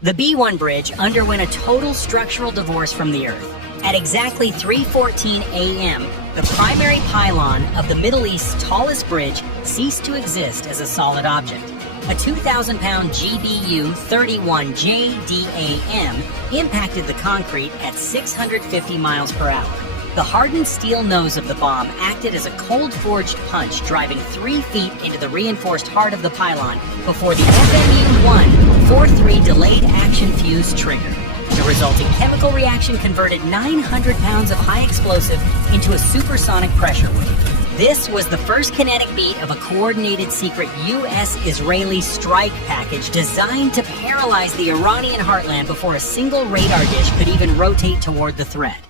The B-1 bridge underwent a total structural divorce from the Earth. At exactly 3:14 a.m., the primary pylon of the Middle East's tallest bridge ceased to exist as a solid object. A 2,000-pound GBU-31 JDAM impacted the concrete at 650 miles per hour. The hardened steel nose of the bomb acted as a cold-forged punch, driving 3 feet into the reinforced heart of the pylon before the FMU-143 delayed action fuse triggered. The resulting chemical reaction converted 900 pounds of high explosive into a supersonic pressure wave. This was the first kinetic beat of a coordinated secret U.S.-Israeli strike package designed to paralyze the Iranian heartland before a single radar dish could even rotate toward the threat.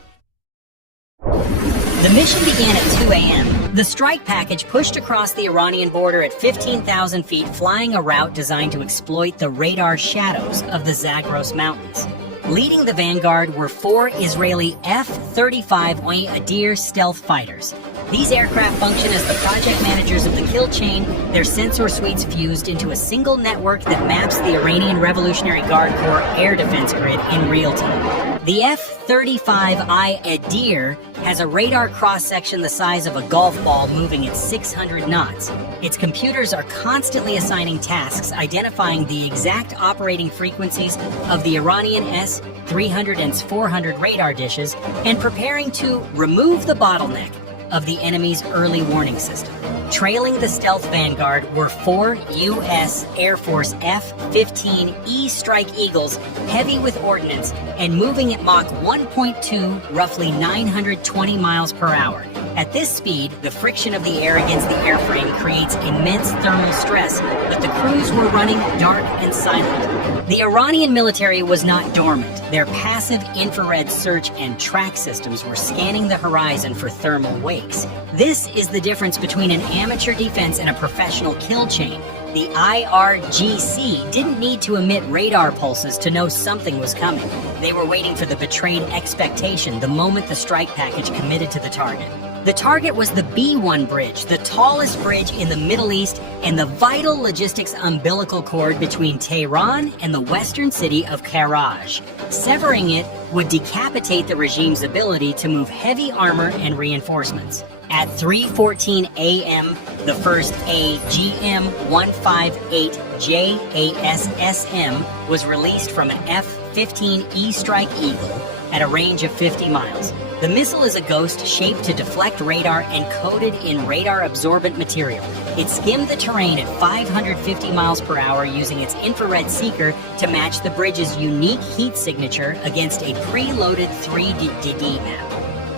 The mission began at 2 a.m. The strike package pushed across the Iranian border at 15,000 feet, flying a route designed to exploit the radar shadows of the Zagros Mountains. Leading the vanguard were 4 Israeli F-35I Adir stealth fighters. These aircraft function as the project managers of the kill chain, their sensor suites fused into a single network that maps the Iranian Revolutionary Guard Corps air defense grid in real time. The F-35I Adir has a radar cross-section the size of a golf ball moving at 600 knots. Its computers are constantly assigning tasks, identifying the exact operating frequencies of the Iranian S-300 and S-400 radar dishes, and preparing to remove the bottleneck of the enemy's early warning system. Trailing the stealth vanguard were 4 U.S. Air Force F-15E Strike Eagles, heavy with ordnance, and moving at Mach 1.2, roughly 920 miles per hour. At this speed, the friction of the air against the airframe creates immense thermal stress, but the crews were running dark and silent. The Iranian military was not dormant. Their passive infrared search and track systems were scanning the horizon for thermal wakes. This is the difference between an amateur defense and a professional kill chain. The IRGC didn't need to emit radar pulses to know something was coming. They were waiting for the betrayed expectation the moment the strike package committed to the target. The target was the B-1 bridge, the tallest bridge in the Middle East and the vital logistics umbilical cord between Tehran and the western city of Karaj. Severing it would decapitate the regime's ability to move heavy armor and reinforcements. At 3:14 a.m., the first AGM-158 JASSM was released from an F-15E Strike Eagle at a range of 50 miles. The missile is a ghost shaped to deflect radar and coated in radar-absorbent material. It skimmed the terrain at 550 miles per hour using its infrared seeker to match the bridge's unique heat signature against a preloaded 3D map.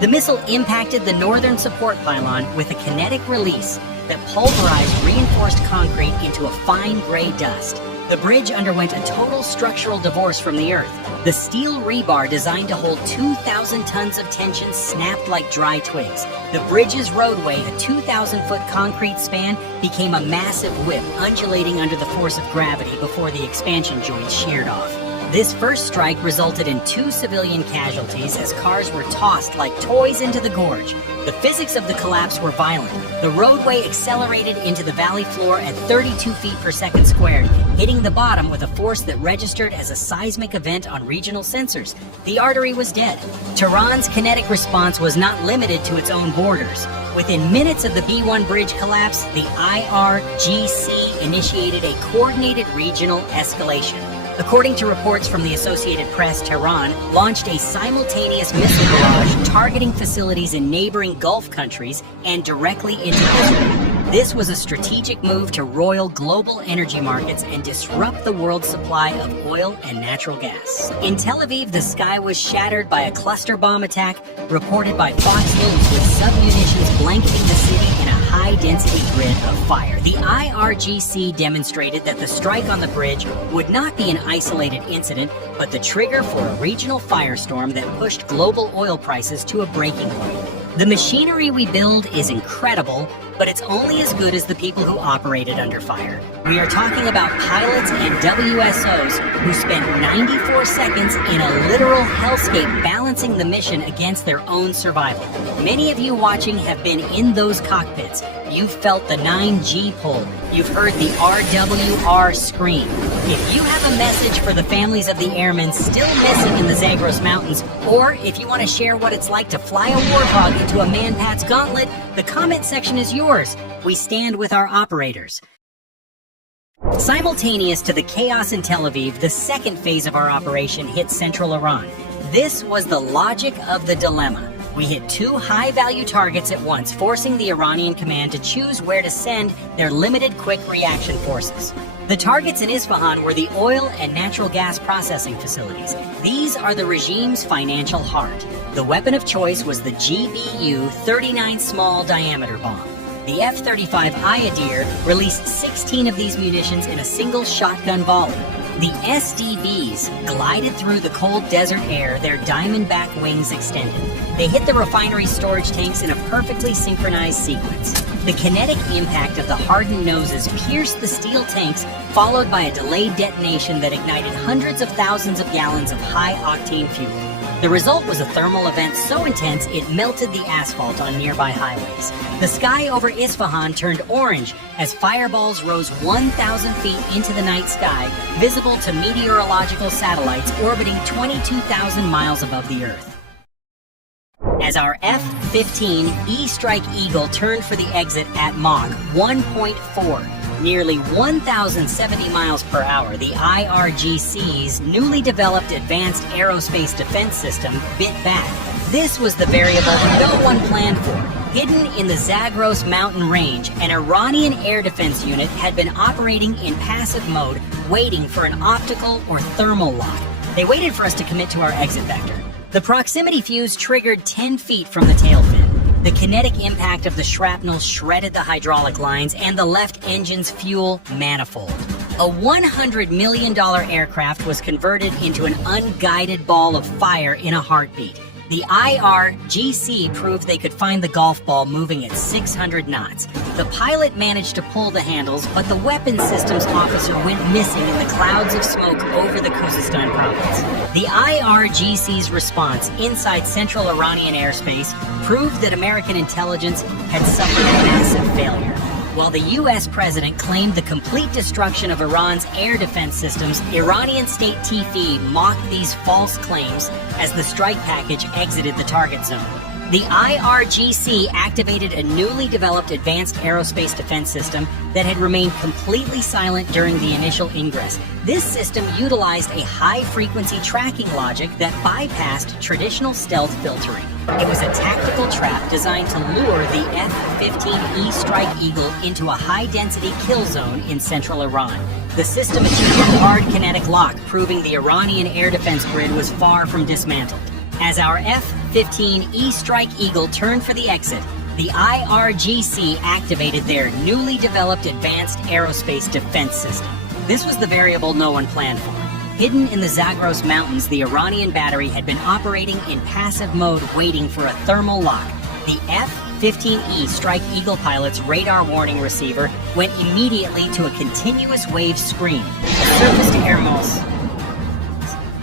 The missile impacted the northern support pylon with a kinetic release that pulverized reinforced concrete into a fine gray dust. The bridge underwent a total structural divorce from the Earth. The steel rebar designed to hold 2,000 tons of tension snapped like dry twigs. The bridge's roadway, a 2,000-foot concrete span, became a massive whip, undulating under the force of gravity before the expansion joints sheared off. This first strike resulted in 2 civilian casualties as cars were tossed like toys into the gorge. The physics of the collapse were violent. The roadway accelerated into the valley floor at 32 feet per second squared, hitting the bottom with a force that registered as a seismic event on regional sensors. The artery was dead. Tehran's kinetic response was not limited to its own borders. Within minutes of the B-1 bridge collapse, the IRGC initiated a coordinated regional escalation. According to reports from the Associated Press, Tehran launched a simultaneous missile barrage targeting facilities in neighboring Gulf countries and directly into Israel. This was a strategic move to roil global energy markets and disrupt the world's supply of oil and natural gas. In Tel Aviv, the sky was shattered by a cluster bomb attack reported by Fox News, with submunitions blanketing the city in a high-density grid of fire. The IRGC demonstrated that the strike on the bridge would not be an isolated incident, but the trigger for a regional firestorm that pushed global oil prices to a breaking point. The machinery we build is incredible, but it's only as good as the people who operate it under fire. We are talking about pilots and WSOs who spent 94 seconds in a literal hellscape balancing the mission against their own survival. Many of you watching have been in those cockpits, you've felt the 9G pull. You've heard the RWR scream. If you have a message for the families of the airmen still missing in the Zagros Mountains, or if you want to share what it's like to fly a warthog into a Manpat's gauntlet, the comment section is yours. We stand with our operators. Simultaneous to the chaos in Tel Aviv, the second phase of our operation hit central Iran. This was the logic of the dilemma. We hit two high-value targets at once, forcing the Iranian command to choose where to send their limited quick reaction forces. The targets in Isfahan were the oil and natural gas processing facilities. These are the regime's financial heart. The weapon of choice was the GBU-39 small diameter bomb. The F-35I Adir released 16 of these munitions in a single shotgun volley. The SDBs glided through the cold desert air, their diamondback wings extended. They hit the refinery storage tanks in a perfectly synchronized sequence. The kinetic impact of the hardened noses pierced the steel tanks, followed by a delayed detonation that ignited hundreds of thousands of gallons of high-octane fuel. The result was a thermal event so intense it melted the asphalt on nearby highways. The sky over Isfahan turned orange as fireballs rose 1,000 feet into the night sky, visible to meteorological satellites orbiting 22,000 miles above the Earth. As our F-15E Strike Eagle turned for the exit at Mach 1.4, nearly 1,070 miles per hour, the IRGC's newly developed Advanced Aerospace Defense System bit back. This was the variable no one planned for. Hidden in the Zagros Mountain range, an Iranian air defense unit had been operating in passive mode, waiting for an optical or thermal lock. They waited for us to commit to our exit vector. The proximity fuse triggered 10 feet from the tail fin. The kinetic impact of the shrapnel shredded the hydraulic lines and the left engine's fuel manifold. A $100 million aircraft was converted into an unguided ball of fire in a heartbeat. The IRGC proved they could find the golf ball moving at 600 knots. The pilot managed to pull the handles, but the weapons systems officer went missing in the clouds of smoke over the Khuzestan province. The IRGC's response inside central Iranian airspace proved that American intelligence had suffered a massive failure. While the U.S. president claimed the complete destruction of Iran's air defense systems, Iranian state TV mocked these false claims as the strike package exited the target zone. The IRGC activated a newly developed advanced aerospace defense system that had remained completely silent during the initial ingress. This system utilized a high-frequency tracking logic that bypassed traditional stealth filtering. It was a tactical trap designed to lure the F-15E Strike Eagle into a high-density kill zone in central Iran. The system achieved a hard kinetic lock, proving the Iranian air defense grid was far from dismantled. As our F-15E Strike Eagle turned for the exit, the IRGC activated their newly developed advanced aerospace defense system. This was the variable no one planned for. Hidden in the Zagros Mountains, the Iranian battery had been operating in passive mode, waiting for a thermal lock. The F-15E Strike Eagle pilot's radar warning receiver went immediately to a continuous wave scream. The surface-to-air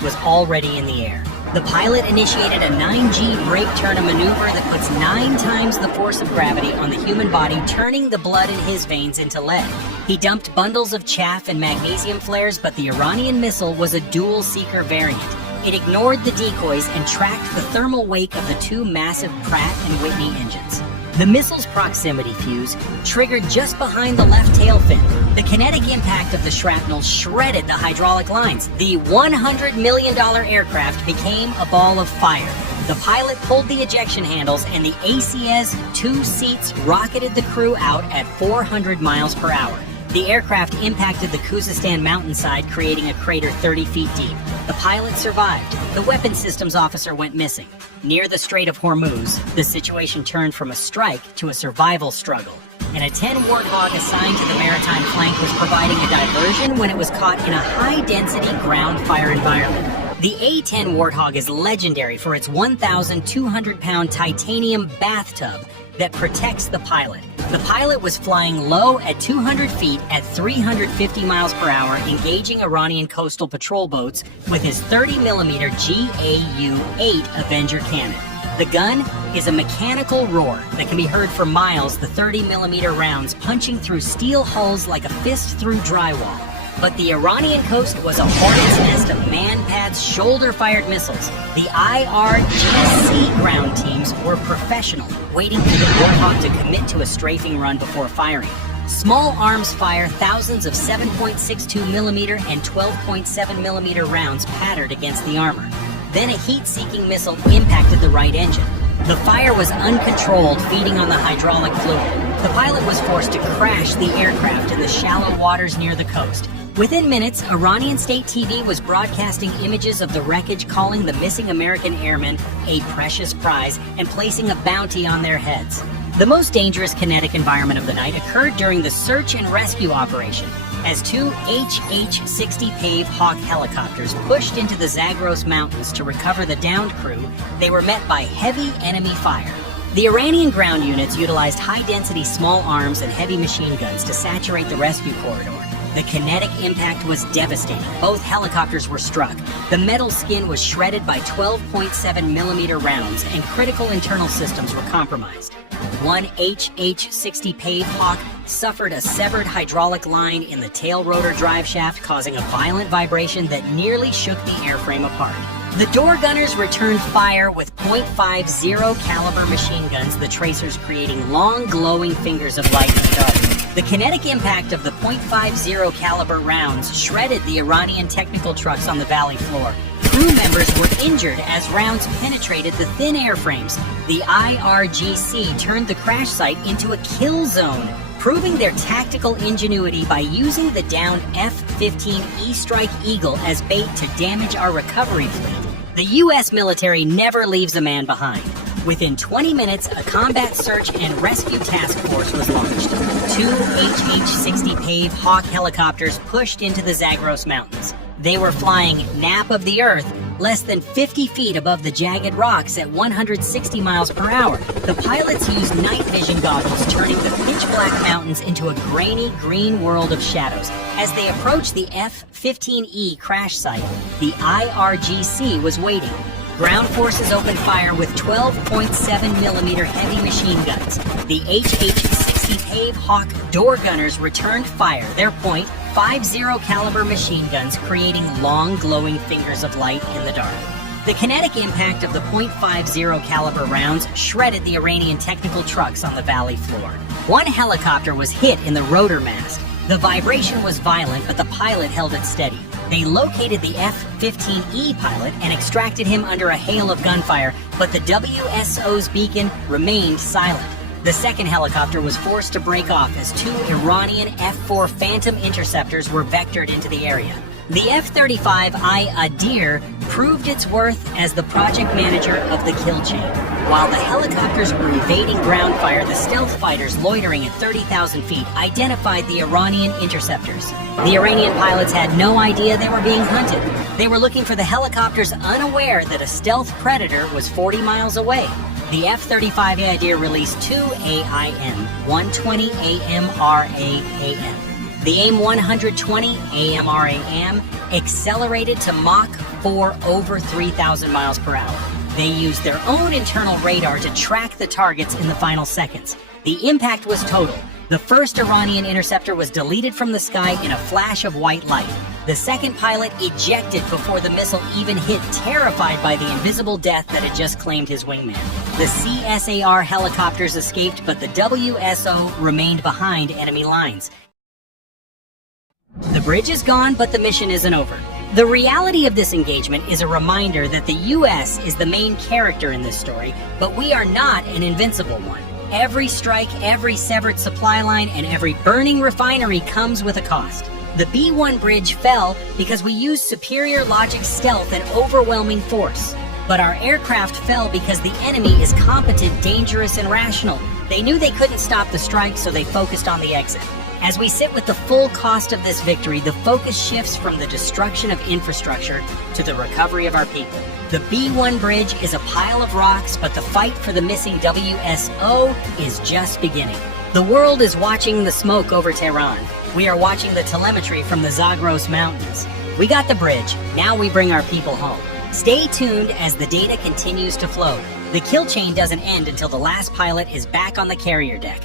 was already in the air. The pilot initiated a 9G brake turn maneuver that puts 9 times the force of gravity on the human body, turning the blood in his veins into lead. He dumped bundles of chaff and magnesium flares, but the Iranian missile was a dual-seeker variant. It ignored the decoys and tracked the thermal wake of the two massive Pratt & Whitney engines. The missile's proximity fuse triggered just behind the left tail fin. The kinetic impact of the shrapnel shredded the hydraulic lines. The $100 million aircraft became a ball of fire. The pilot pulled the ejection handles and the AC's 2 seats rocketed the crew out at 400 miles per hour. The aircraft impacted the Khuzestan mountainside, creating a crater 30 feet deep. The pilot survived. The weapons systems officer went missing. Near the Strait of Hormuz, the situation turned from a strike to a survival struggle. An A-10 Warthog assigned to the maritime flank was providing a diversion when it was caught in a high-density ground fire environment. The A-10 Warthog is legendary for its 1,200-pound titanium bathtub that protects the pilot. The pilot was flying low at 200 feet at 350 miles per hour, engaging Iranian coastal patrol boats with his 30mm GAU-8 Avenger cannon. The gun is a mechanical roar that can be heard for miles, the 30mm rounds punching through steel hulls like a fist through drywall. But the Iranian coast was a hornet's nest of man-pads shoulder-fired missiles. The IRGC ground teams were professional, waiting for the Warhawk to commit to a strafing run before firing. Small arms fire thousands of 7.62mm and 12.7mm rounds pattered against the armor. Then a heat-seeking missile impacted the right engine. The fire was uncontrolled, feeding on the hydraulic fluid. The pilot was forced to crash the aircraft in the shallow waters near the coast. Within minutes, Iranian state TV was broadcasting images of the wreckage, calling the missing American airmen a precious prize and placing a bounty on their heads. The most dangerous kinetic environment of the night occurred during the search and rescue operation. As two HH-60 Pave Hawk helicopters pushed into the Zagros Mountains to recover the downed crew, they were met by heavy enemy fire. The Iranian ground units utilized high-density small arms and heavy machine guns to saturate the rescue corridor. The kinetic impact was devastating. Both helicopters were struck. The metal skin was shredded by 12.7mm rounds, and critical internal systems were compromised. One HH-60 Pave Hawk suffered a severed hydraulic line in the tail rotor drive shaft, causing a violent vibration that nearly shook the airframe apart. The door gunners returned fire with .50 caliber machine guns, the tracers creating long, glowing fingers of light in the dark. The kinetic impact of the .50 caliber rounds shredded the Iranian technical trucks on the valley floor. Crew members were injured as rounds penetrated the thin airframes. The IRGC turned the crash site into a kill zone, proving their tactical ingenuity by using the downed F-15E Strike Eagle as bait to damage our recovery fleet. The U.S. military never leaves a man behind. Within 20 minutes, a combat search and rescue task force was launched. Two HH-60 Pave Hawk helicopters pushed into the Zagros Mountains. They were flying nap of the earth, less than 50 feet above the jagged rocks at 160 miles per hour. The pilots used night vision goggles, turning the pitch-black mountains into a grainy green world of shadows. As they approached the F-15E crash site, the IRGC was waiting. Ground forces opened fire with 12.7mm heavy machine guns. The HH-60 Pave Hawk door gunners returned fire, their .50 caliber machine guns creating long, glowing fingers of light in the dark. The kinetic impact of the .50 caliber rounds shredded the Iranian technical trucks on the valley floor. One helicopter was hit in the rotor mast. The vibration was violent, but the pilot held it steady. They located the F-15E pilot and extracted him under a hail of gunfire, but the WSO's beacon remained silent. The second helicopter was forced to break off as two Iranian F-4 Phantom interceptors were vectored into the area. The F-35I Adir proved its worth as the project manager of the kill chain. While the helicopters were evading ground fire, the stealth fighters loitering at 30,000 feet identified the Iranian interceptors. The Iranian pilots had no idea they were being hunted. They were looking for the helicopters, unaware that a stealth predator was 40 miles away. The F-35I Adir released two AIM-120 AMRAAM. The AIM-120 AMRAAM accelerated to Mach 4 over 3,000 miles per hour. They used their own internal radar to track the targets in the final seconds. The impact was total. The first Iranian interceptor was deleted from the sky in a flash of white light. The second pilot ejected before the missile even hit, terrified by the invisible death that had just claimed his wingman. The CSAR helicopters escaped, but the WSO remained behind enemy lines. The bridge is gone, but the mission isn't over. The reality of this engagement is a reminder that the U.S. is the main character in this story, but we are not an invincible one. Every strike, every severed supply line, and every burning refinery comes with a cost. The B-1 bridge fell because we used superior logic, stealth, and overwhelming force. But our aircraft fell because the enemy is competent, dangerous, and rational. They knew they couldn't stop the strike, so they focused on the exit. As we sit with the full cost of this victory, the focus shifts from the destruction of infrastructure to the recovery of our people. The B-1 bridge is a pile of rocks, but the fight for the missing WSO is just beginning. The world is watching the smoke over Tehran. We are watching the telemetry from the Zagros Mountains. We got the bridge, now we bring our people home. Stay tuned as the data continues to flow. The kill chain doesn't end until the last pilot is back on the carrier deck.